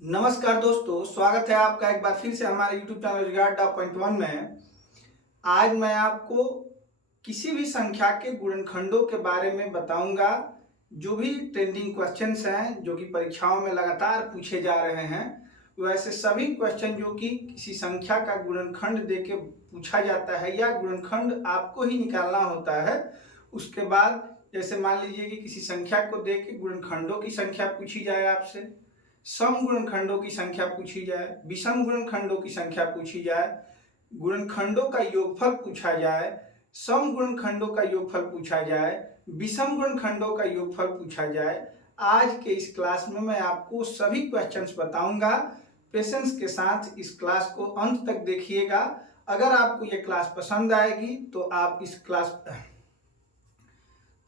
नमस्कार दोस्तों, स्वागत है आपका एक बार फिर से हमारे YouTube चैनल रोजगार.1 में। आज मैं आपको किसी भी संख्या के गुणनखंडों के बारे में बताऊंगा। जो भी ट्रेंडिंग क्वेश्चंस हैं जो कि परीक्षाओं में लगातार पूछे जा रहे हैं, वैसे सभी क्वेश्चन जो कि किसी संख्या का गुणनखंड देके पूछा जाता है या गुणनखंड आपको ही निकालना होता है। उसके बाद जैसे मान लीजिए कि किसी संख्या को दे के गुणनखंडों की संख्या पूछी जाए आपसे, सम गुणनखंडों की संख्या पूछी जाए, विषम गुणनखंडों की संख्या पूछी जाए, गुणनखंडों का योगफल पूछा जाए, सम गुणनखंडों का योगफल पूछा जाए, विषम गुणनखंडों का योगफल पूछा जाए। आज के इस क्लास में मैं आपको सभी क्वेश्चंस बताऊंगा। पेशेंस के साथ इस क्लास को अंत तक देखिएगा। अगर आपको ये क्लास पसंद आएगी तो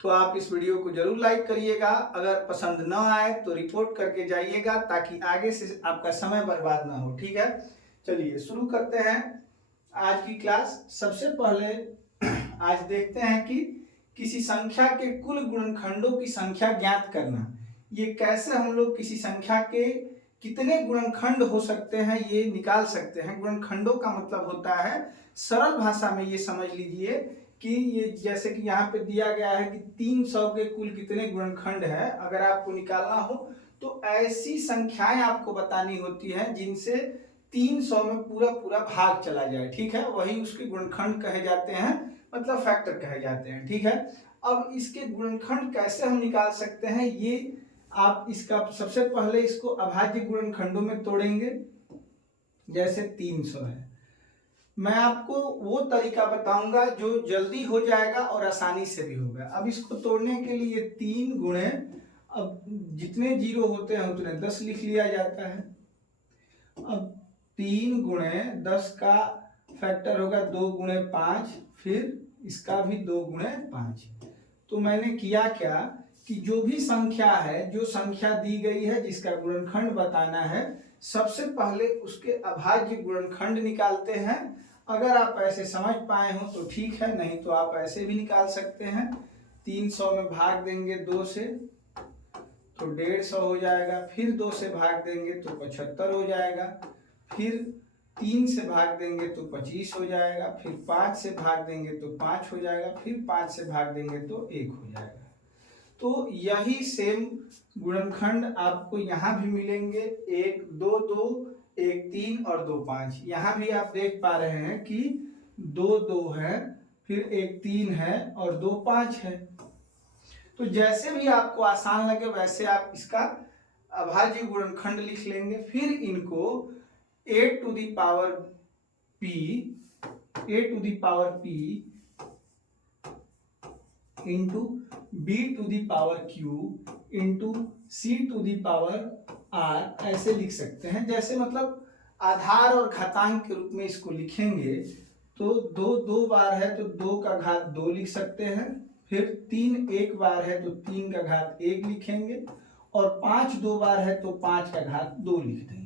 आप इस वीडियो को जरूर लाइक करिएगा। अगर पसंद न आए तो रिपोर्ट करके जाइएगा, ताकि आगे से आपका समय बर्बाद ना हो। ठीक है, चलिए शुरू करते हैं आज की क्लास। सबसे पहले आज देखते हैं कि किसी संख्या के कुल गुणनखंडों की संख्या ज्ञात करना। ये कैसे हम लोग किसी संख्या के कितने गुणनखंड हो सकते हैं ये निकाल सकते हैं। गुणनखंडों का मतलब होता है, सरल भाषा में ये समझ लीजिए कि ये जैसे कि यहाँ पे दिया गया है कि 300 के कुल कितने गुणनखंड है। अगर आपको निकालना हो तो ऐसी संख्याएं आपको बतानी होती हैं जिनसे 300 में पूरा पूरा भाग चला जाए। ठीक है, वही उसके गुणनखंड कहे जाते हैं, मतलब फैक्टर कहे जाते हैं। ठीक है, अब इसके गुणनखंड कैसे हम निकाल सकते हैं, ये आप इसका सबसे पहले इसको अभाज्य गुणनखंडों में तोड़ेंगे। जैसे 300 है, मैं आपको वो तरीका बताऊंगा जो जल्दी हो जाएगा और आसानी से भी होगा। अब इसको तोड़ने के लिए 3 गुणे, अब जितने जीरो होते हैं उतने 10 लिख लिया जाता है। अब 3 गुणे 10 का फैक्टर होगा 2 गुणे 5, फिर इसका भी 2 गुणे 5। तो मैंने किया क्या कि जो भी संख्या है, जो संख्या दी गई है जिसका गुणनखंड बताना है, सबसे पहले उसके अभाज्य गुणनखंड निकालते हैं। अगर आप ऐसे समझ पाए हो तो ठीक है, नहीं तो आप ऐसे भी निकाल सकते हैं। 300 में भाग देंगे 2 से तो 150 हो जाएगा, फिर 2 से भाग देंगे तो 75 हो जाएगा, फिर 3 से भाग देंगे तो 25 हो जाएगा, फिर 5 से भाग देंगे तो 5 हो जाएगा, फिर 5 से भाग देंगे तो 1 हो जाएगा। तो यही सेम गुणनखंड आपको यहाँ भी मिलेंगे। 1 2 2, 1 3 और 2 5। यहाँ भी आप देख पा रहे हैं कि 2 2 है, फिर 1 3 है और 2 5 है। तो जैसे भी आपको आसान लगे वैसे आप इसका अभाज्य गुणनखंड लिख लेंगे। फिर इनको a to the power p into b to the power q into c to the power r ऐसे लिख सकते हैं। जैसे मतलब आधार और घातांक के रूप में इसको लिखेंगे तो 2 2 बार है तो 2 का घात 2 लिख सकते हैं, फिर 3 1 बार है तो 3 का घात 1 लिखेंगे, और 5 2 बार है तो 5 का घात 2 लिख देंगे।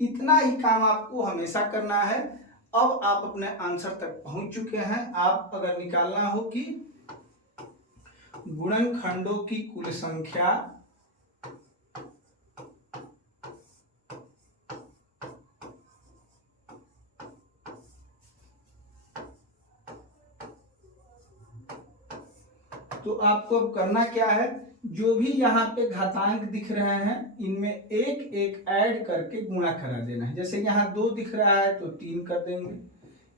इतना ही काम आपको हमेशा करना है। अब आप अपने आंसर तक पहुंच चुके हैं। आप अगर निकालना हो कि गुणनखंडों की कुल संख्या तो आपको अब करना क्या है, जो भी यहाँ पे घातांक दिख रहे हैं इनमें एक एक ऐड करके गुणा करा देना है। जैसे यहाँ 2 दिख रहा है तो 3 कर देंगे,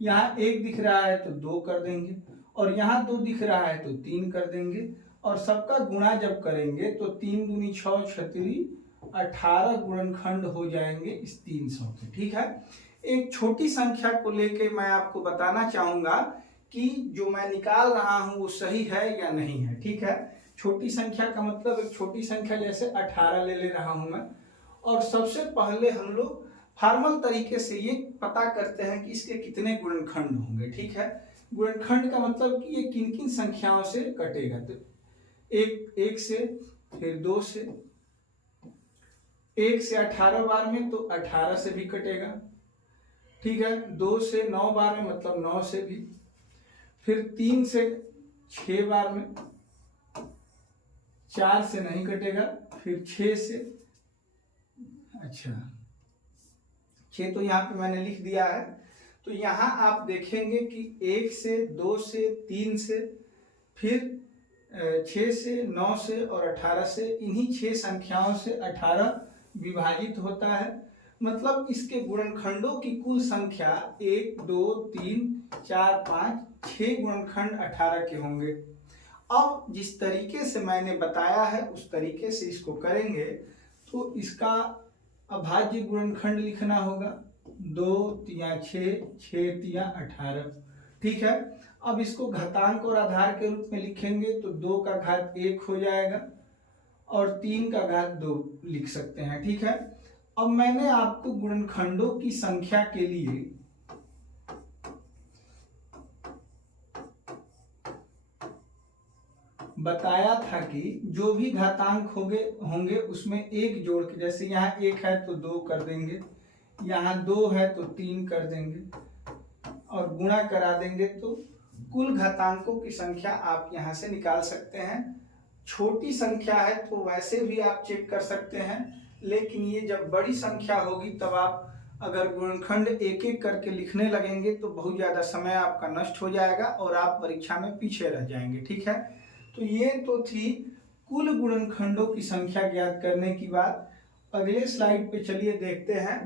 यहाँ 1 दिख रहा है तो 2 कर देंगे, और यहाँ 2 दिख रहा है तो 3 कर देंगे। और सबका गुणा जब करेंगे तो 3 दूनी 6 छतरी 18 गुणनखंड हो जाएंगे इस 300 के। ठीक है, एक छोटी संख्या को लेके मैं आपको बताना चाहूंगा कि जो मैं निकाल रहा हूं वो सही है या नहीं है। ठीक है, छोटी संख्या का मतलब एक छोटी संख्या जैसे 18 ले रहा हूं मैं। और सबसे पहले हम लोग फॉर्मल तरीके से ये पता करते हैं कि इसके कितने गुणनखंड होंगे। ठीक है, गुणनखंड का मतलब कि ये किन किन संख्याओं से कटेगा। तो एक से, फिर 2 से, 1 से 18 बार में तो 18 से भी कटेगा। ठीक है, 2 से 9 बार में मतलब 9 से भी, फिर 3 से 6 बार में, 4 से नहीं कटेगा, फिर 6 से, अच्छा 6 तो यहाँ पे मैंने लिख दिया है। तो यहाँ आप देखेंगे कि 1 से 2 से 3 से फिर 6 से 9 से और 18 से, इन्हीं 6 संख्याओं से 18 विभाजित होता है। मतलब इसके गुणनखंडों की कुल संख्या 1 2 3 4 5 6 गुणनखंड 18 के होंगे। अब जिस तरीके से मैंने बताया है उस तरीके से इसको करेंगे तो इसका अभाज्य गुणनखंड लिखना होगा 2 तिया 6 6 तिया 18। ठीक है, अब इसको घातांक और आधार के रूप में लिखेंगे तो 2 का घात 1 हो जाएगा और 3 का घात 2 लिख सकते हैं। ठीक है, अब मैंने आपको गुणनखंडों की संख्या के लिए बताया था कि जो भी घातांक होंगे उसमें एक जोड़ के, जैसे यहाँ 1 है तो 2 कर देंगे, यहाँ 2 है तो 3 कर देंगे और गुणा करा देंगे तो कुल घातांकों की संख्या आप यहाँ से निकाल सकते हैं। छोटी संख्या है तो वैसे भी आप चेक कर सकते हैं, लेकिन ये जब बड़ी संख्या होगी तब आप अगर गुणनखंड एक एक करके लिखने लगेंगे तो बहुत ज़्यादा समय आपका नष्ट हो जाएगा और आप परीक्षा में पीछे रह जाएंगे। ठीक है, तो ये तो थी कुल गुणनखंडों की संख्या ज्ञात करने की बात। अगले स्लाइड पे चलिए देखते हैं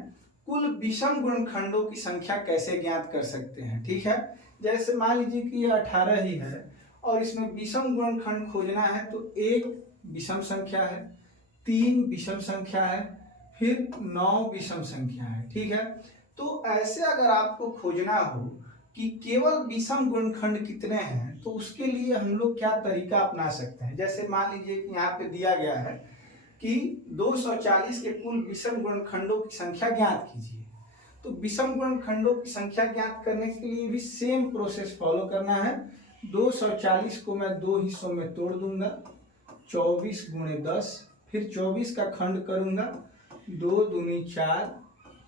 कुल विषम गुणनखंडों की संख्या कैसे ज्ञात कर सकते हैं। ठीक है, जैसे मान लीजिए कि ये 18 ही है और इसमें विषम गुणनखंड खोजना है तो 1 विषम संख्या है, 3 विषम संख्या है, फिर 9 विषम संख्या है। ठीक है, तो ऐसे अगर आपको खोजना हो कि केवल विषम गुणनखंड कितने हैं तो उसके लिए हम लोग क्या तरीका अपना सकते हैं। जैसे मान लीजिए कि यहाँ पे दिया गया है कि 240 के कुल विषम गुणनखंडों की संख्या ज्ञात कीजिए। तो विषम गुणनखंडों की संख्या ज्ञात करने के लिए भी सेम प्रोसेस फॉलो करना है। 240 को मैं 2 हिस्सों में तोड़ दूंगा, 24 गुणे 10, फिर 24 का खंड करूंगा, 2 दूनी 4,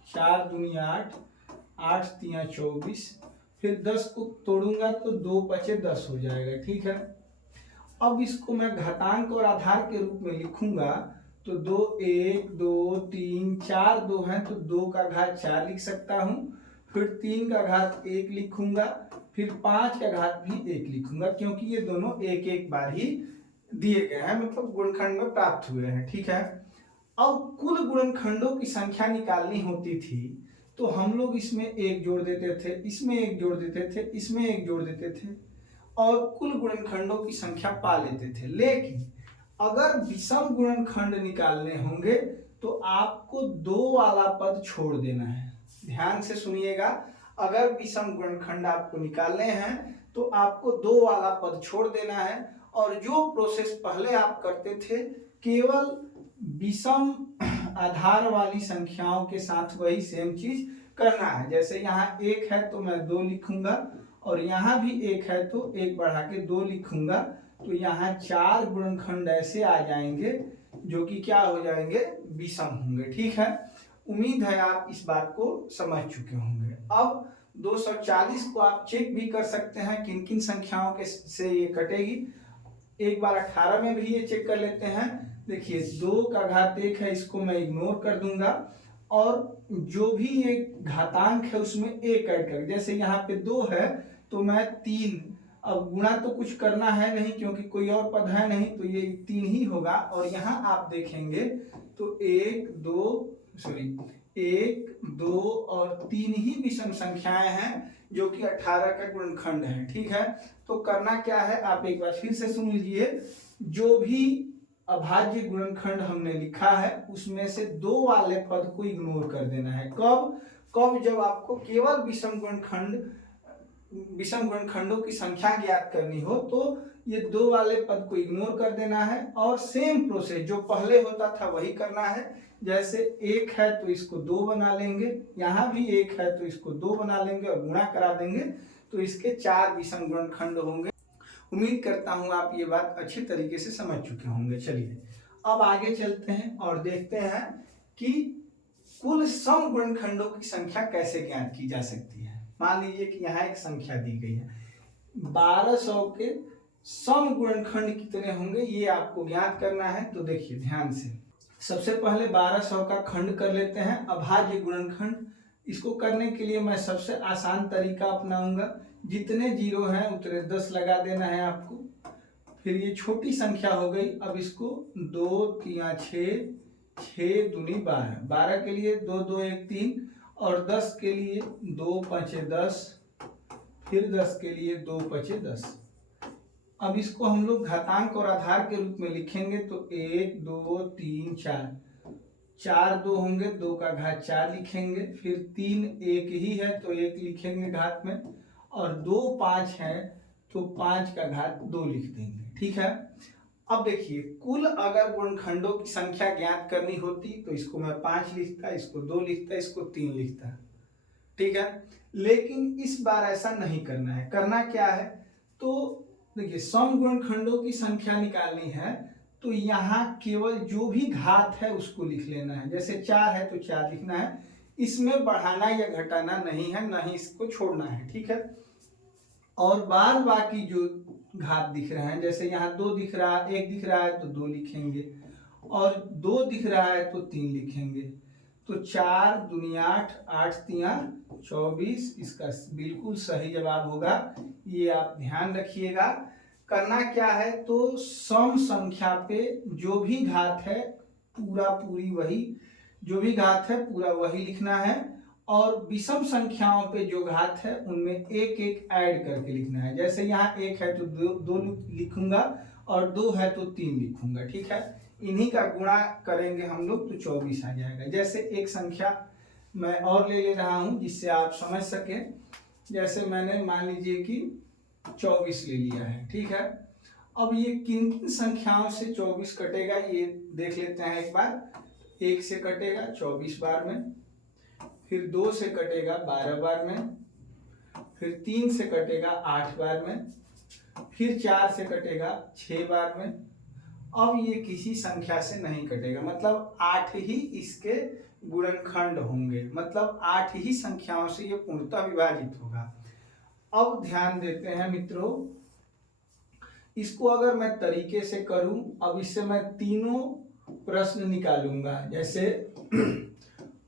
4 दूनी 8, 8 तिया 24, फिर 10 को तोड़ूंगा तो 2 बचे 10 हो जाएगा। ठीक है, अब इसको मैं घातांक और आधार के रूप में लिखूंगा तो 2 1 2 3 4 2 है तो 2 का घात 4 लिख सकता हूँ, फिर 3 का घात 1 लिखूंगा, फिर 5 का घात भी 1 लिखूंगा, क्योंकि ये दोनों एक एक बार ही दिए गए हैं, मतलब गुणनखंड में प्राप्त हुए हैं। ठीक है, अब कुल गुणनखंडों की संख्या निकालनी होती थी तो हम लोग इसमें 1 जोड़ देते थे, इसमें 1 जोड़ देते थे, इसमें 1 जोड़ देते थे और कुल गुणनखंडों की संख्या पा लेते थे। लेकिन अगर विषम गुणनखंड निकालने होंगे तो आपको 2 वाला पद छोड़ देना है। ध्यान से सुनिएगा, अगर विषम गुणनखंड आपको निकालने हैं तो आपको 2 वाला पद छोड़ देना है और जो प्रोसेस पहले आप करते थे केवल विषम आधार वाली संख्याओं के साथ वही सेम चीज करना है। जैसे यहाँ 1 है तो मैं 2 लिखूंगा और यहाँ भी 1 है तो 1 बढ़ा के 2 लिखूंगा, तो यहाँ 4 गुणनखंड ऐसे आ जाएंगे जो कि क्या हो जाएंगे, विषम होंगे। ठीक है, उम्मीद है आप इस बात को समझ चुके होंगे। अब 240 को आप चेक भी कर सकते हैं किन किन संख्याओं के से ये कटेगी। एक बार 18 में भी ये चेक कर लेते हैं। देखिए 2 का घात 1 है, इसको मैं इग्नोर कर दूंगा और जो भी ये घातांक है उसमें 1 ऐड कर, जैसे यहाँ पे 2 है तो मैं 3, अब गुणा तो कुछ करना है नहीं क्योंकि कोई और पद है नहीं तो ये 3 ही होगा। और यहाँ आप देखेंगे तो 1 2 और 3 ही विषम संख्याएं हैं जो कि 18 का गुणनखंड है। ठीक है, तो करना क्या है आप एक बार फिर से सुन लीजिए। जो भी अभाज्य गुणनखंड हमने लिखा है उसमें से 2 वाले पद को इग्नोर कर देना है। कब जब आपको केवल विषम गुणनखंडों की संख्या ज्ञात करनी हो तो ये 2 वाले पद को इग्नोर कर देना है और सेम प्रोसेस जो पहले होता था वही करना है। जैसे 1 है तो इसको 2 बना लेंगे, यहाँ भी 1 है तो इसको 2 बना लेंगे और गुणा करा देंगे तो इसके 4 विषम गुणनखंड होंगे। उम्मीद करता हूँ आप ये बात अच्छी तरीके से समझ चुके होंगे। चलिए अब आगे चलते हैं और देखते हैं कि कुल सम गुणनखंडों की संख्या कैसे ज्ञात की जा सकती है। मान लीजिए कि यहाँ एक संख्या दी गई है, 1200 के सम गुणनखंड कितने होंगे ये आपको ज्ञात करना है। तो देखिए ध्यान से, सबसे पहले 1200 का खंड कर लेते हैं, अभाज्य गुणनखंड। इसको करने के लिए मैं सबसे आसान तरीका अपनाऊंगा। जितने जीरो हैं उतने 10 लगा देना है आपको। फिर ये छोटी संख्या हो गई। अब इसको 2 3 6, 6 दूनी 12, 12 के लिए 2 2 1 3, और 10 के लिए 2 5 10, फिर 10 के लिए 2 5 10। अब इसको हम लोग घातांक और आधार के रूप में लिखेंगे तो 1 2 3 4, 4 2 होंगे, 2 का घात 4 लिखेंगे, फिर 3 1 ही है तो 1 लिखेंगे घात में, और 2 5 है तो 5 का घात 2 लिख देंगे। ठीक है। अब देखिए, कुल अगर गुणनखंडों की संख्या ज्ञात करनी होती तो इसको मैं 5 लिखता, इसको 2 लिखता, इसको 3 लिखता। ठीक है। लेकिन इस बार ऐसा नहीं करना है। करना क्या है, तो देखिए सम गुणनखंडों की संख्या निकालनी है तो यहाँ केवल जो भी घात है उसको लिख लेना है। जैसे 4 है तो 4 लिखना है, इसमें बढ़ाना या घटाना नहीं है, ना ही इसको छोड़ना है। ठीक है। और बाद बाकी जो घात दिख रहे हैं, जैसे यहाँ 2 दिख रहा है, 1 दिख रहा है तो 2 लिखेंगे, और 2 दिख रहा है तो 3 लिखेंगे। तो 4 दूनी 8, 8 तिया 24, इसका बिल्कुल सही जवाब होगा। ये आप ध्यान रखिएगा। करना क्या है, तो सम संख्या पे जो भी घात है पूरी वही, जो भी घात है पूरा वही लिखना है, और विषम संख्याओं पे जो घात है उनमें एक एक ऐड करके लिखना है। जैसे यहाँ 1 है तो 2 लिखूंगा, और 2 है तो 3 लिखूंगा। ठीक है। इन्हीं का गुणा करेंगे हम लोग तो 24 आ जाएगा। जैसे एक संख्या मैं और ले रहा हूं जिससे आप समझ सके। जैसे मैंने मान लीजिए कि 24 ले लिया है। ठीक है। अब ये किन किन संख्याओं से 24 कटेगा ये देख लेते हैं एक बार। 1 से कटेगा 24 बार में, फिर 2 से कटेगा 12 बार में, फिर 3 से कटेगा 8 बार में, फिर 4 से कटेगा 6 बार में। अब ये किसी संख्या से नहीं कटेगा, मतलब 8 ही इसके गुणनखंड होंगे, मतलब 8 ही संख्याओं से ये पूर्णतः विभाजित होगा। अब ध्यान देते हैं मित्रों, इसको अगर मैं तरीके से करूं, अब इससे मैं तीनों प्रश्न निकालूंगा। जैसे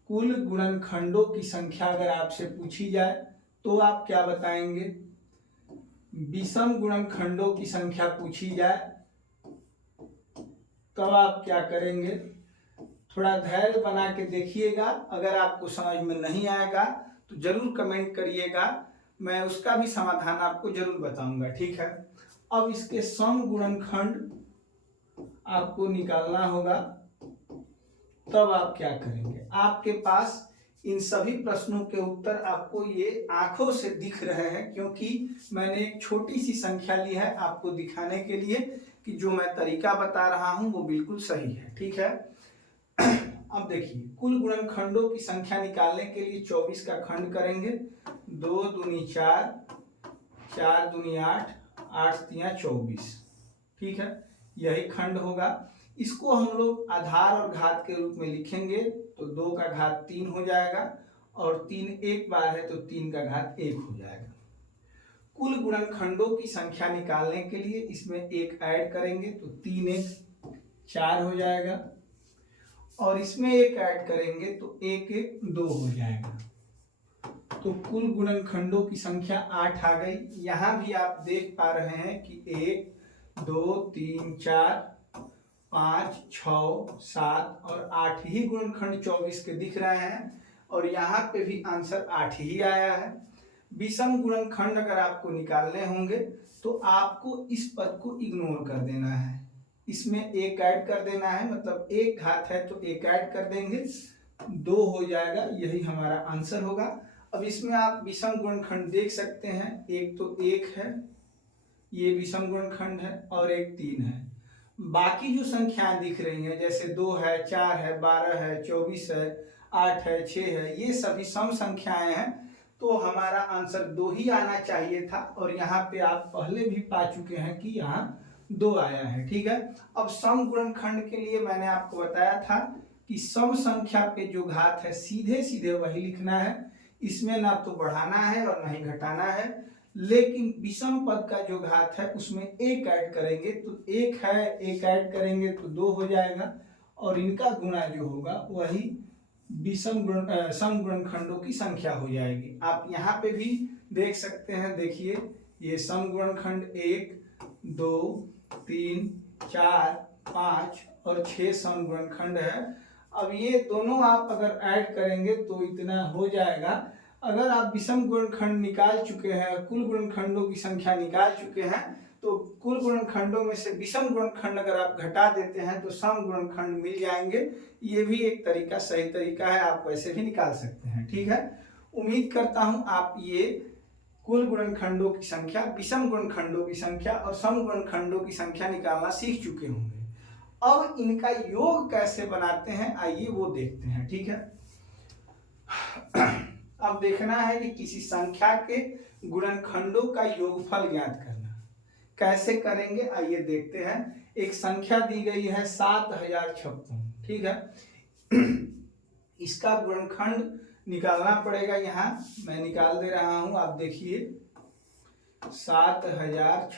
कुल गुणनखंडों की संख्या अगर आपसे पूछी जाए तो आप क्या बताएंगे, विषम गुणनखंडों की संख्या पूछी जाए तब आप क्या करेंगे, थोड़ा धैर्य बना के देखिएगा। अगर आपको समझ में नहीं आएगा तो जरूर कमेंट करिएगा, मैं उसका भी समाधान आपको जरूर बताऊंगा। ठीक है। अब इसके सम गुणनखंड आपको निकालना होगा, तब आप क्या करेंगे, आपके पास इन सभी प्रश्नों के उत्तर आपको ये आंखों से दिख रहे हैं, क्योंकि मैंने एक छोटी सी संख्या ली है आपको दिखाने के लिए कि जो मैं तरीका बता रहा हूं वो बिल्कुल सही है। ठीक है। अब देखिए, कुल गुणनखंडों की संख्या निकालने के लिए 24 का खंड करेंगे। 2 दूनी 4, 4 दूनी 8, 8 तिया 24। ठीक है। यही खंड होगा। इसको हम लोग आधार और घात के रूप में लिखेंगे तो 2 का घात 3 हो जाएगा, और 3 एक बार है तो 3 का घात 1 हो जाएगा। कुल गुणनखंडों की संख्या निकालने के लिए इसमें 1 ऐड करेंगे तो 3 1 4 हो जाएगा, और इसमें 1 ऐड करेंगे तो 1 1 2 हो जाएगा। तो कुल गुणनखंडों की संख्या 8 आ गई। यहां भी आप देख पा रहे हैं कि 1 2 3 4 5 6 7 और 8 ही गुणनखंड 24 के दिख रहे हैं, और यहाँ पे भी आंसर 8 ही आया है। विषम गुणनखंड अगर आपको निकालने होंगे तो आपको इस पद को इग्नोर कर देना है, इसमें 1 ऐड कर देना है, मतलब 1 घात है तो 1 ऐड कर देंगे, 2 हो जाएगा। यही हमारा आंसर होगा। अब इसमें आप विषम गुणनखंड देख सकते हैं, एक तो 1 है, ये विषम गुणनखंड है, और एक 3 है। बाकी जो संख्याएं दिख रही हैं जैसे 2 है, 4 है, 12 है, 24 है, 8 है, 6 है, ये सभी सम संख्याएं हैं, तो हमारा आंसर 2 ही आना चाहिए था, और यहाँ पे आप पहले भी पा चुके हैं कि यहाँ 2 आया है। ठीक है। अब सम गुणनखंड के लिए मैंने आपको बताया था कि सम संख्या पे जो घात है सीधे सीधे वही लिखना है, इसमें ना तो बढ़ाना है और ना ही घटाना है। लेकिन विषम पद का जो घात है उसमें 1 ऐड करेंगे तो 1 है, 1 ऐड करेंगे तो 2 हो जाएगा, और इनका गुणा जो होगा वही समगुणनखंडों की संख्या हो जाएगी। आप यहाँ पे भी देख सकते हैं, देखिए ये समगुणनखंड 1, 2, 3, 4, 5 और 6 समगुणनखंड है। अब ये दोनों आप अगर ऐड करेंगे तो इतना हो जाएगा। अगर आप विषम गुणनखंड निकाल चुके हैं, कुल गुणनखंडों की संख्या निकाल चुके हैं, तो कुल गुणनखंडों में से विषम गुणनखंड अगर आप घटा देते हैं तो सम गुणनखंड मिल जाएंगे। ये भी एक तरीका, सही तरीका है, आप वैसे भी निकाल सकते हैं। ठीक है, उम्मीद करता हूं आप ये कुल गुणनखंडों की संख्या, विषम गुणनखंडों की संख्या और सम गुणनखंडों की संख्या निकालना सीख चुके होंगे। अब इनका योग कैसे बनाते हैं आइए वो देखते हैं। ठीक है, अब देखना है कि किसी संख्या के गुणनखंडों का योगफल ज्ञात करना। कैसे करेंगे आइए देखते हैं। एक संख्या दी गई है 7056, ठीक है। इसका गुणनखंड निकालना पड़ेगा। यहाँ मैं निकाल दे रहा हूं, आप देखिए 7056,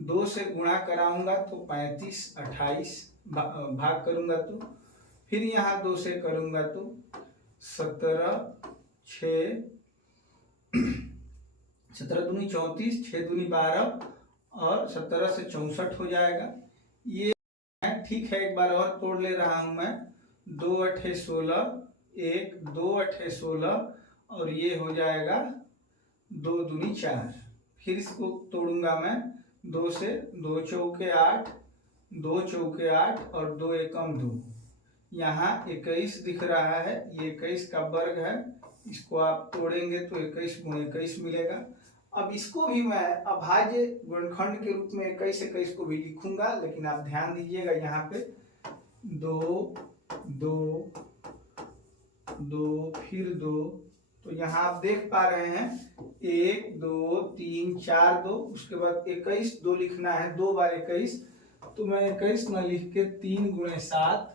2 से गुणा कराऊंगा तो 35, 28 भाग करूंगा तो फिर यहाँ 2 से करूंगा तो 17, 6, 17 दूनी 34, 6 दूनी 12 और 17 से 64 हो जाएगा। ये ठीक है, एक बार और तोड़ ले रहा हूं मैं। 2 अठे 16, 1, 2 अठे 16 और ये हो जाएगा 2 दूनी 4। फिर इसको तोड़ूंगा मैं 2 से, 2 चौके 8, 2 चौके 8 और 2 एकम 2। यहाँ 21 दिख रहा है, ये 21 का वर्ग है। इसको आप तोड़ेंगे तो 21 गुणे 21 मिलेगा। अब इसको भी मैं अभाज्य गुणनखंड के रूप में 21, 21 को भी लिखूंगा, लेकिन आप ध्यान दीजिएगा यहाँ पे 2, 2, 2 फिर 2, तो यहाँ आप देख पा रहे हैं 1, 2, 3, 4, 2, उसके बाद 21, 2 लिखना है, 2 बार 21, तो मैं 21 न लिख के 3 गुणे 7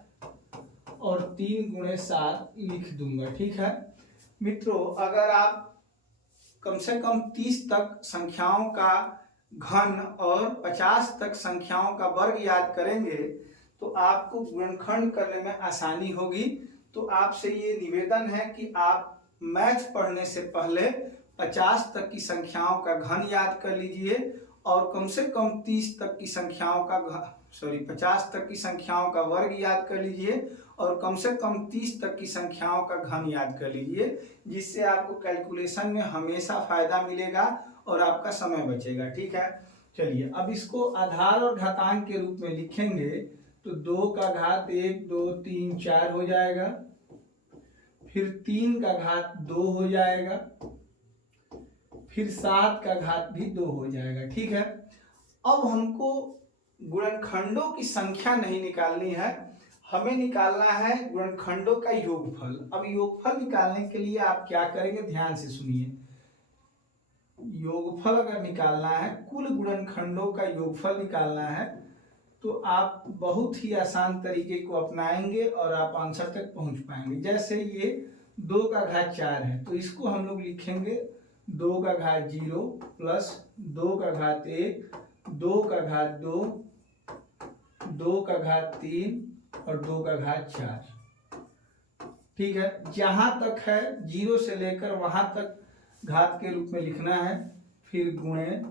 और 3 गुणे 7 लिख दूंगा। ठीक है मित्रों, अगर आप कम से कम 30 तक संख्याओं का घन और 50 तक संख्याओं का वर्ग याद करेंगे तो आपको गुणनखंड करने में आसानी होगी। तो आपसे ये निवेदन है कि आप मैथ पढ़ने से पहले 50 तक की संख्याओं का घन याद कर लीजिए और कम से कम 30 तक की संख्याओं का 50 तक की संख्याओं का वर्ग याद कर लीजिए और कम से कम 30 तक की संख्याओं का घन याद कर लीजिए, जिससे आपको कैलकुलेशन में हमेशा फायदा मिलेगा और आपका समय बचेगा। ठीक है, चलिए अब इसको आधार और घातांक के रूप में लिखेंगे तो 2 का घात 1, 2, 3, 4 हो जाएगा, फिर 3 का घात 2 हो जाएगा, फिर 7 का घात भी 2 हो जाएगा। ठीक है, अब हमको गुणनखंडों की संख्या नहीं निकालनी है, हमें निकालना है गुणनखंडों का योगफल। अब योगफल निकालने के लिए आप क्या करेंगे, ध्यान से सुनिए। योगफल अगर निकालना है, कुल गुणनखंडों का योगफल निकालना है, तो आप बहुत ही आसान तरीके को अपनाएंगे और आप आंसर तक पहुंच पाएंगे। जैसे ये 2 का घात 4 है तो इसको हम लोग लिखेंगे 2 का घात 0 प्लस 2 का घात 1, 2 का घात 2, 2 का घात 3 और 2 का घात 4। ठीक है, जहां तक है 0 से लेकर वहां तक घात के रूप में लिखना है। फिर गुणे,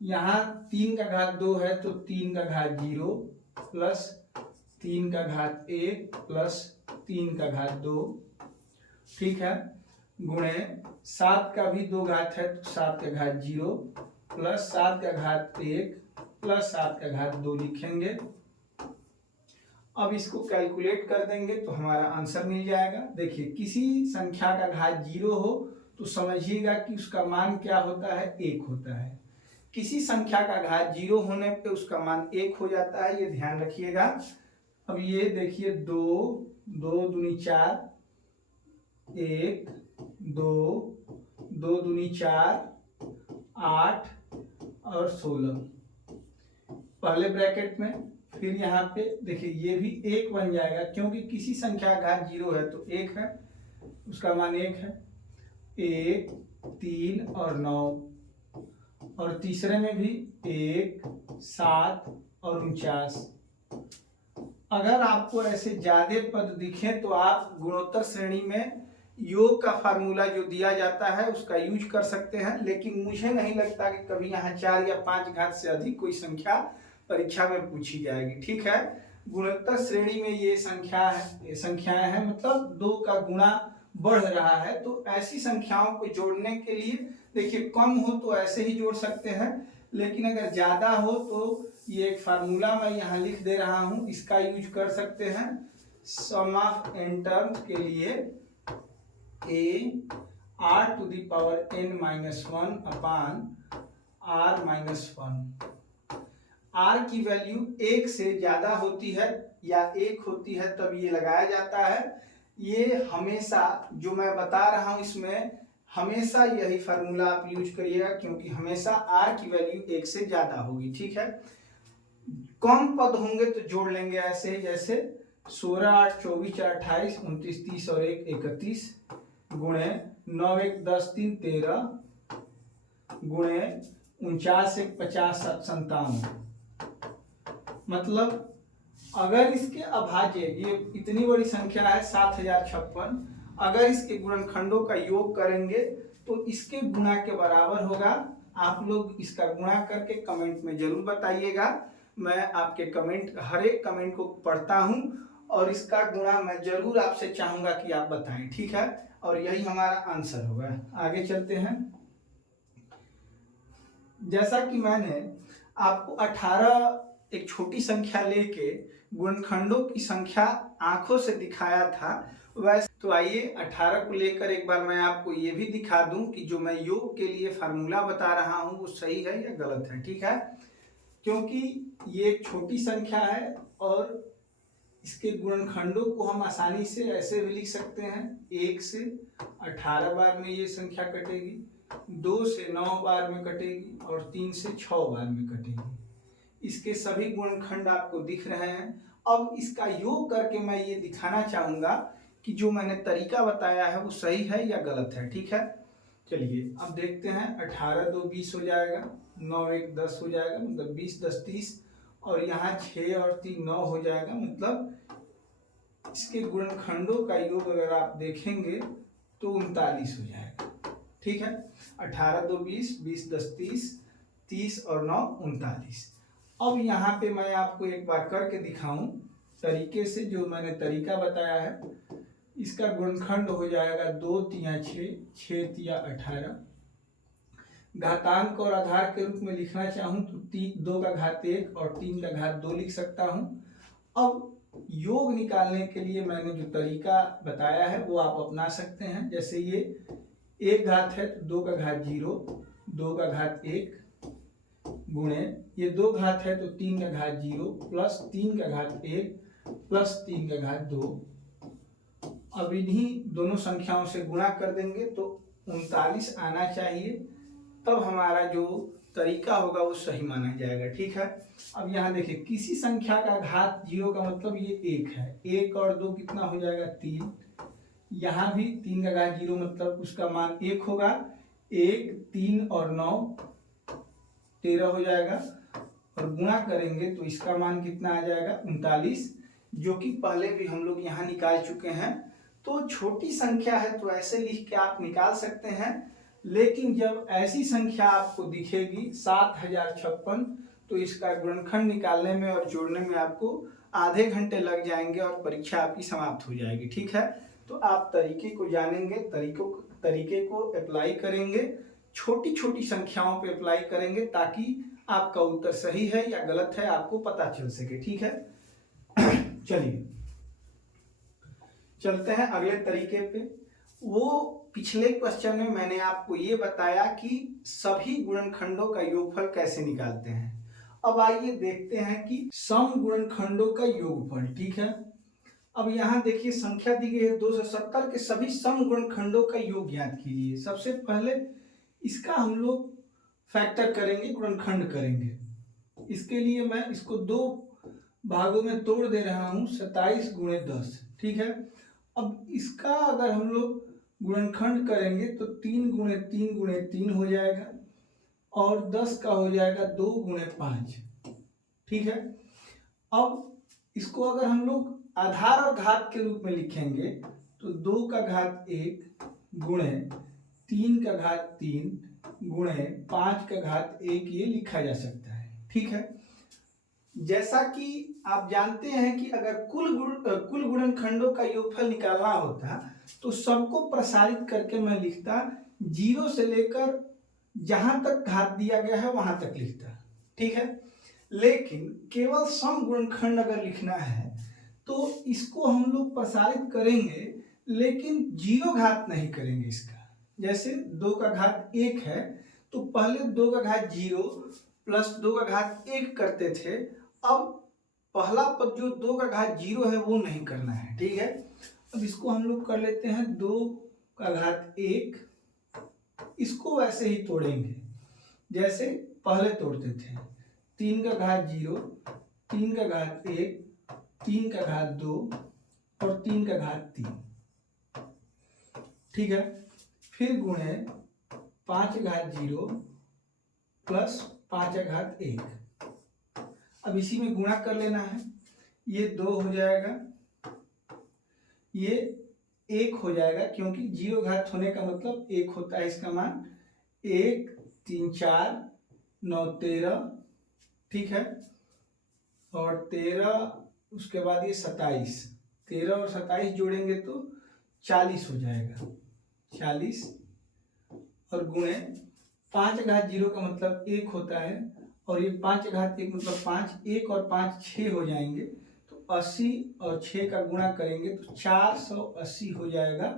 यहाँ 3 का घात 2 है तो 3 का घात 0 प्लस 3 का घात 1 प्लस 3 का घात 2। ठीक है, गुणे 7 का भी 2 घात है तो 7 का घात 0 प्लस 7 का घात 1 प्लस 7 का घात 2 लिखेंगे। अब इसको कैलकुलेट कर देंगे तो हमारा आंसर मिल जाएगा। देखिए, किसी संख्या का घात 0 हो तो समझिएगा कि उसका मान क्या होता है, 1 होता है। किसी संख्या का घात 0 होने पे उसका मान 1 हो जाता है, ये ध्यान रखिएगा। अब ये देखिए 2, 2 दूनी 4, 1, 2, 2 दूनी 4, 8 और 16 पहले ब्रैकेट में। फिर यहाँ पे देखिए ये भी 1 बन जाएगा, क्योंकि किसी संख्या का घात 0 है तो 1 है, उसका मान 1 है। 1, 3 और 9 और तीसरे में भी 1, 7 और 49। अगर आपको ऐसे ज्यादा पद दिखे तो आप गुणोत्तर श्रेणी में योग का फार्मूला जो दिया जाता है उसका यूज कर सकते हैं, लेकिन मुझे नहीं लगता कि कभी यहाँ 4 या 5 घात से अधिक कोई संख्या परीक्षा में पूछी जाएगी। ठीक है, गुणोत्तर श्रेणी में ये संख्याएं हैं, मतलब 2 का गुणा बढ़ रहा है। तो ऐसी संख्याओं को जोड़ने के लिए देखिए, कम हो तो ऐसे ही जोड़ सकते हैं, लेकिन अगर ज्यादा हो तो ये एक फार्मूला मैं यहाँ लिख दे रहा हूं, इसका यूज कर सकते हैं। सम ऑफ n टर्म्स के लिए a r to the power n-1 upon r-1। r की वैल्यू 1 से ज्यादा होती है या 1 होती है तब ये लगाया जाता है। ये हमेशा जो मैं बता रहा हूं इसमें हमेशा यही फार्मूला आप यूज करिएगा, क्योंकि हमेशा r की वैल्यू 1 से ज्यादा होगी। ठीक है, कम पद होंगे तो जोड़ लेंगे ऐसे, जैसे 16 8 24 4 28 29 30 और 1 31 गुणे 9 1 10 3 13 गुणे 49 1 50 7 57। मतलब अगर इसके अभाज्य, ये इतनी बड़ी संख्या है 7056, अगर इसके गुणनखंडों का योग करेंगे तो इसके गुणा के बराबर होगा। आप लोग इसका गुणा करके कमेंट में जरूर बताइएगा। मैं आपके कमेंट, हर एक कमेंट को पढ़ता हूं और इसका गुणा मैं जरूर आपसे चाहूंगा कि आप बताएं। ठीक है, और यही हमारा आंसर होगा। आगे चलते हैं। जैसा कि मैंने आपको 18 एक छोटी संख्या लेके गुणनखंडों की संख्या आंखों से दिखाया था, वैसे तो आइए 18 को लेकर एक बार मैं आपको ये भी दिखा दूं कि जो मैं योग के लिए फार्मूला बता रहा हूं वो सही है या गलत है। ठीक है, क्योंकि ये एक छोटी संख्या है और इसके गुणनखंडों को हम आसानी से ऐसे भी लिख सकते हैं। 1 से 18 बार में ये संख्या कटेगी, 2 से 9 बार में कटेगी और 3 से 6 बार में कटेगी। इसके सभी गुणनखंड आपको दिख रहे हैं। अब इसका योग करके मैं ये दिखाना चाहूंगा कि जो मैंने तरीका बताया है वो सही है या गलत है। ठीक है, चलिए अब देखते हैं। 18 2 20 हो जाएगा, 9 1 10 हो जाएगा, मतलब 20 10 30, और यहाँ 6 और 3 9 हो जाएगा। मतलब इसके गुणनखंडों का योग अगर आप देखेंगे तो 39 हो जाएगा। ठीक है, 18 2 20 20 10 30, 30 और 9 39। अब यहाँ पे मैं आपको एक बार करके दिखाऊं तरीके से, जो मैंने तरीका बताया है। इसका गुणनखंड हो जाएगा 2 3 6, 6 3 18। घातांक और आधार के रूप में लिखना चाहूं तो 2 का घात 1 और 3 का घात 2 लिख सकता हूं। अब योग निकालने के लिए मैंने जो तरीका बताया है वो आप अपना सकते हैं। जैसे ये 1 घात है तो 2 का घात 0, 2 का घात 1 गुणे ये 2 घात है तो 3 का घात 0 प्लस 3 का घात 1 प्लस 3 का घात 2। अब इन्हीं दोनों संख्याओं से गुणा कर देंगे तो 39 आना चाहिए, तब हमारा जो तरीका होगा वो सही माना जाएगा। ठीक है, अब यहाँ देखिए, किसी संख्या का घात 0 का मतलब ये 1 है। 1 और 2 कितना हो जाएगा 3। यहाँ भी 3 का घात 0 मतलब उसका मान 1 होगा। 1 3 और 9 13 हो जाएगा, और गुणा करेंगे तो इसका मान कितना आ जाएगा 39, जो कि पहले भी हम लोग यहाँ निकाल चुके हैं। तो छोटी संख्या है तो ऐसे लिख के आप निकाल सकते हैं, लेकिन जब ऐसी संख्या आपको दिखेगी 7056, तो इसका गुणनखंड निकालने में और जोड़ने में आपको आधे घंटे लग जाएंगे और परीक्षा आपकी समाप्त हो जाएगी। ठीक है, तो आप तरीके को जानेंगे, तरीके को अप्लाई करेंगे, छोटी छोटी संख्याओं पे अप्लाई करेंगे, ताकि आपका उत्तर सही है या गलत है आपको पता चल सके। ठीक है, चलिए चलते हैं अगले तरीके पे। वो पिछले क्वेश्चन में मैंने आपको ये बताया कि सभी गुणनखंडों का योगफल कैसे निकालते हैं। अब आइए देखते हैं कि सम गुणनखंडों का योगफल। ठीक है, अब यहाँ देखिए संख्या दी गई है 270 के सभी सम गुणनखंडों का योग ज्ञात कीजिए। सबसे पहले इसका हम लोग फैक्टर करेंगे, गुणनखंड करेंगे। इसके लिए मैं इसको 2 भागों में तोड़ दे रहा हूं, 27 गुणे 10। ठीक है, अब इसका अगर हम लोग गुणनखंड करेंगे तो 3 गुणे 3 गुणे 3 हो जाएगा, और 10 का हो जाएगा 2 गुणे 5। ठीक है, अब इसको अगर हम लोग आधार और घात के रूप में लिखेंगे तो 2 का घात 1 गुणे 3 का घात 3 गुणे 5 का घात 1 ये लिखा जा सकता है। ठीक है, जैसा कि आप जानते हैं कि अगर कुल गुणनखंडों का योगफल निकालना होता तो सबको प्रसारित करके मैं लिखता 0 से लेकर जहां तक घात दिया गया है वहां तक लिखता। ठीक है, लेकिन केवल सम गुणनखंड अगर लिखना है तो इसको हम लोग प्रसारित करेंगे लेकिन 0 घात नहीं करेंगे इसका। जैसे 2 का घात 1 है तो पहले 2 का घात 0 प्लस 2 का घात 1 करते थे, अब पहला पद जो 2 का घात 0 है वो नहीं करना है। ठीक है, अब इसको हम लोग कर लेते हैं 2 का घात 1, इसको वैसे ही तोड़ेंगे जैसे पहले तोड़ते थे। 3 का घात 0, 3 का घात 1, 3 का घात 2 और 3 का घात 3। ठीक है, फिर गुणे 5 का घात 0 प्लस 5 का घात 1। अब इसी में गुणा कर लेना है, ये 2 हो जाएगा, ये 1 हो जाएगा क्योंकि 0 घात होने का मतलब 1 होता है इसका मान। 1 3 4 9 13। ठीक है, और 13 उसके बाद ये 27, 13 और 27 जोड़ेंगे तो 40 हो जाएगा, 40। और गुणे 5 घात 0 का मतलब 1 होता है और ये 5 घात 1 मतलब 5, 1 और 5 6 हो जाएंगे तो 80 और 6 का गुणा करेंगे तो 480 हो जाएगा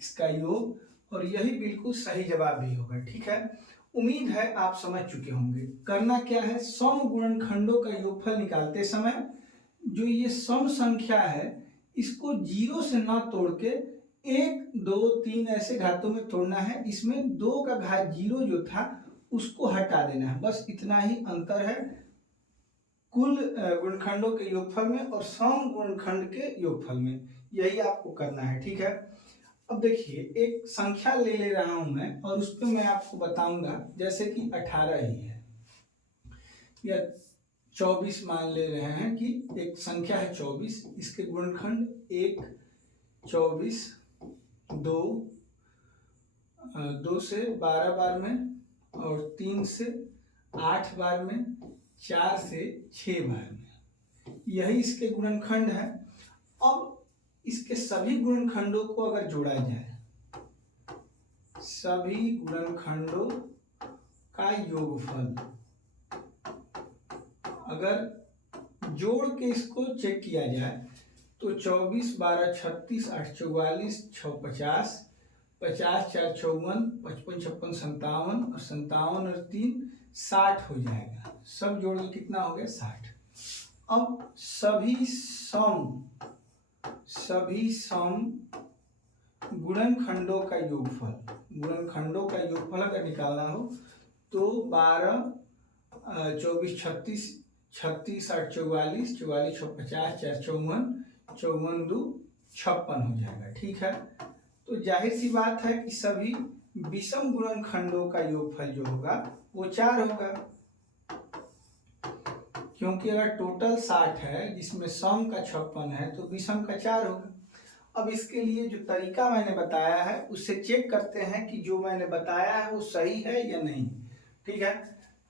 इसका योग, और यही बिल्कुल सही जवाब भी होगा। ठीक है, उम्मीद है आप समझ चुके होंगे। करना क्या है, सम गुणनखंडों का योगफल निकालते समय जो ये सम संख्या है इसको 0 से ना तोड़ के 1 2 3 ऐसे घातों में तोड़ना है। इसमें 2 का घात 0 जो था उसको हटा देना है, बस इतना ही अंतर है कुल गुणनखंडों के योगफल में और सम गुणनखंड के योगफल में, यही आपको करना है। ठीक है, अब देखिए एक संख्या ले रहा हूं मैं और उस पर मैं आपको बताऊंगा, जैसे कि 18 ही है या 24 मान ले रहे हैं कि एक संख्या है 24, इसके गुणनखंड 1 24 2 से 12 बार में और 3 से 8 बार में, 4 से 6 बार में, यही इसके गुणनखंड है। अब इसके सभी गुणनखंडों को अगर जोड़ा जाए, सभी गुणनखंडों का योगफल अगर जोड़ के इसको चेक किया जाए तो 24 12 36 8 44 6 50 50 4 54 55 56 57 और 57 और 3 60 हो जाएगा। सब जोड़ के कितना हो गया 60। अब सभी सम गुणनखंडों का योगफल अगर निकालना हो तो 12 24 36 36 8 44 44 6 50 4 54 54 2 56 हो जाएगा। ठीक है, तो जाहिर सी बात है कि सभी विषम गुणनखंडों का योगफल जो होगा वो 4 होगा, क्योंकि अगर टोटल 60 है जिसमें सम का 56 है तो विषम का 4 होगा। अब इसके लिए जो तरीका मैंने बताया है उससे चेक करते हैं कि जो मैंने बताया है वो सही है या नहीं। ठीक है,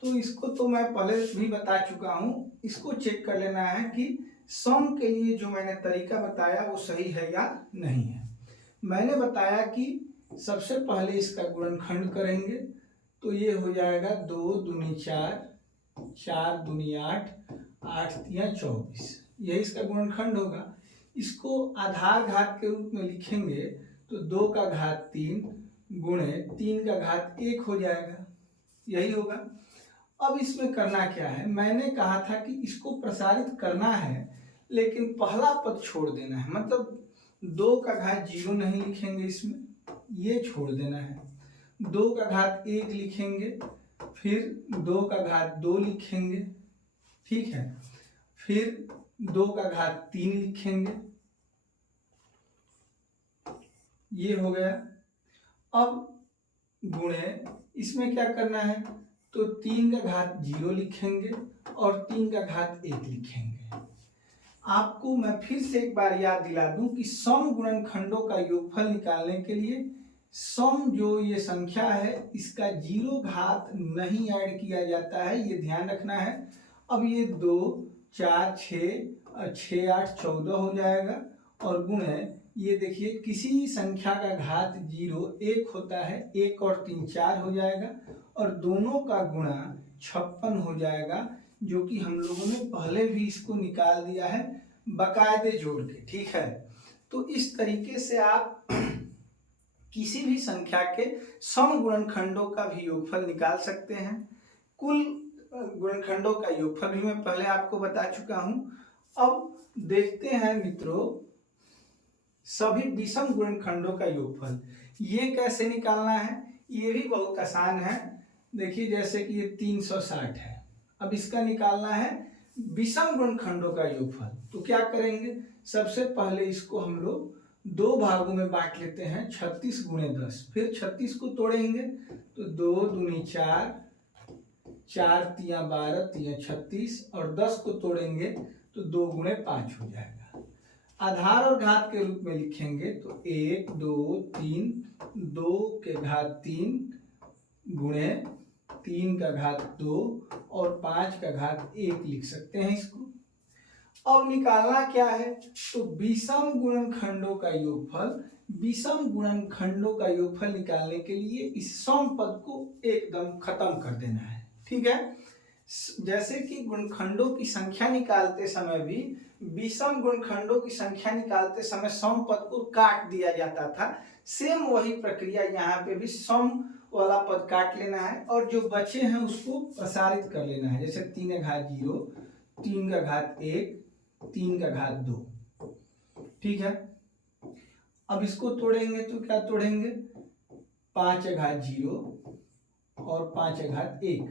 तो इसको तो मैं पहले भी बता चुका हूँ, इसको चेक कर लेना है कि सम के लिए जो मैंने तरीका बताया वो सही है या नहीं है। मैंने बताया कि सबसे पहले इसका गुणनखंड करेंगे तो ये हो जाएगा 2 दूनी 4, 4 दूनी 8, 8 तिया 24, यही इसका गुणनखंड होगा। इसको आधार घात के रूप में लिखेंगे तो 2 का घात 3 गुणे 3 का घात 1 हो जाएगा, यही होगा। अब इसमें करना क्या है, मैंने कहा था कि इसको प्रसारित करना है लेकिन पहला पद छोड़ देना है, मतलब 2 का घात 0 नहीं लिखेंगे इसमें, ये छोड़ देना है। 2 का घात 1 लिखेंगे, फिर 2 का घात 2 लिखेंगे। ठीक है, फिर 2 का घात 3 लिखेंगे, ये हो गया। अब गुणे इसमें क्या करना है तो 3 का घात 0 लिखेंगे और 3 का घात 1 लिखेंगे। आपको मैं फिर से एक बार याद दिला दूं कि सम गुणनखंडों का योगफल निकालने के लिए सम जो ये संख्या है इसका 0 घात नहीं ऐड किया जाता है, ये ध्यान रखना है। अब ये 2 4 6 6 8 14 हो जाएगा और गुण है, ये देखिए किसी संख्या का घात 0 1 होता है, 1 और 3 4 हो जाएगा और दोनों का गुणा 56 हो जाएगा, जो कि हम लोगों ने पहले भी इसको निकाल दिया है बाकायदे जोड़ के, ठीक है। तो इस तरीके से आप किसी भी संख्या के सम गुणनखंडों का भी योगफल निकाल सकते हैं। कुल गुणनखंडों का योगफल भी मैं पहले आपको बता चुका हूं। अब देखते हैं मित्रों सभी विषम गुणनखंडों का योगफल, ये कैसे निकालना है, ये भी बहुत आसान है। देखिए जैसे कि ये 360 है, अब इसका निकालना है विषम गुणनखंडों का योगफल। तो क्या करेंगे, सबसे पहले इसको हम लोग 2 भागों में बांट लेते हैं, 36 गुणे 10, फिर 36 को तोड़ेंगे तो 2 दूनी 4, 4 तिया 12 तिया 36 और 10 को तोड़ेंगे तो 2 गुणे 5 हो जाएगा। आधार और घात के रूप में लिखेंगे तो 1 2 3, 2 के घात 3 गुणे 3 का घात 2 और 5 का घात 1 लिख सकते हैं इसको। अब निकालना क्या है, तो विषम गुणनखंडों का योगफल। विषम गुणनखंडों का योगफल निकालने के लिए इस सम पद को एकदम खत्म कर देना है, ठीक है। जैसे कि गुणनखंडों की संख्या निकालते समय भी विषम गुणनखंडों की संख्या निकालते समय सम पद को काट दिया जाता था, सेम वही प्रक्रिया यहाँ पे भी सम वाला पद काट लेना है और जो बचे हैं उसको प्रसारित कर लेना है। जैसे 3 का घात 0, 3 का घात 1, 3 का घात 2, ठीक है। अब इसको तोड़ेंगे तो क्या तोड़ेंगे, 5 का घात 0 और 5 का घात 1,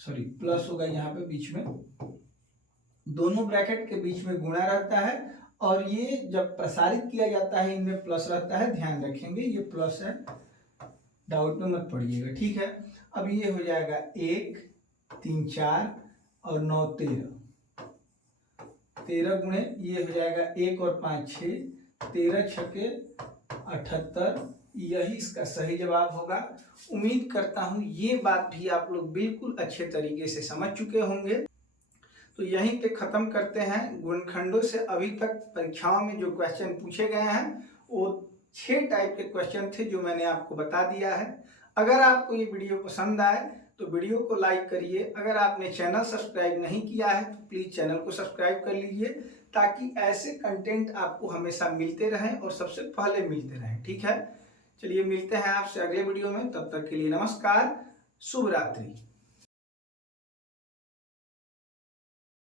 सॉरी प्लस होगा यहाँ पे बीच में, दोनों ब्रैकेट के बीच में गुणा रहता है और ये जब प्रसारित किया जाता है इनमें प्लस रहता है, ध्यान रखेंगे ये प्लस है, डाउट में मत पड़िएगा, ठीक है। अब ये हो जाएगा 1 3 4 और 9 13, 13 गुणे ये हो जाएगा 1 और 5 6, 13 छके 78, यही इसका सही जवाब होगा। उम्मीद करता हूं ये बात भी आप लोग बिल्कुल अच्छे तरीके से समझ चुके होंगे। तो यहीं पे खत्म करते हैं। गुणनखंडों से अभी तक परीक्षाओं में जो क्वेश्चन पूछे गए हैं वो 6 टाइप के क्वेश्चन थे जो मैंने आपको बता दिया है। अगर आपको ये वीडियो पसंद आए तो वीडियो को लाइक करिए। अगर आपने चैनल सब्सक्राइब नहीं किया है तो प्लीज़ चैनल को सब्सक्राइब कर लीजिए ताकि ऐसे कंटेंट आपको हमेशा मिलते रहें और सबसे पहले मिलते रहें, ठीक है। चलिए मिलते हैं आपसे अगले वीडियो में, तब तक के लिए नमस्कार, शुभ रात्रि।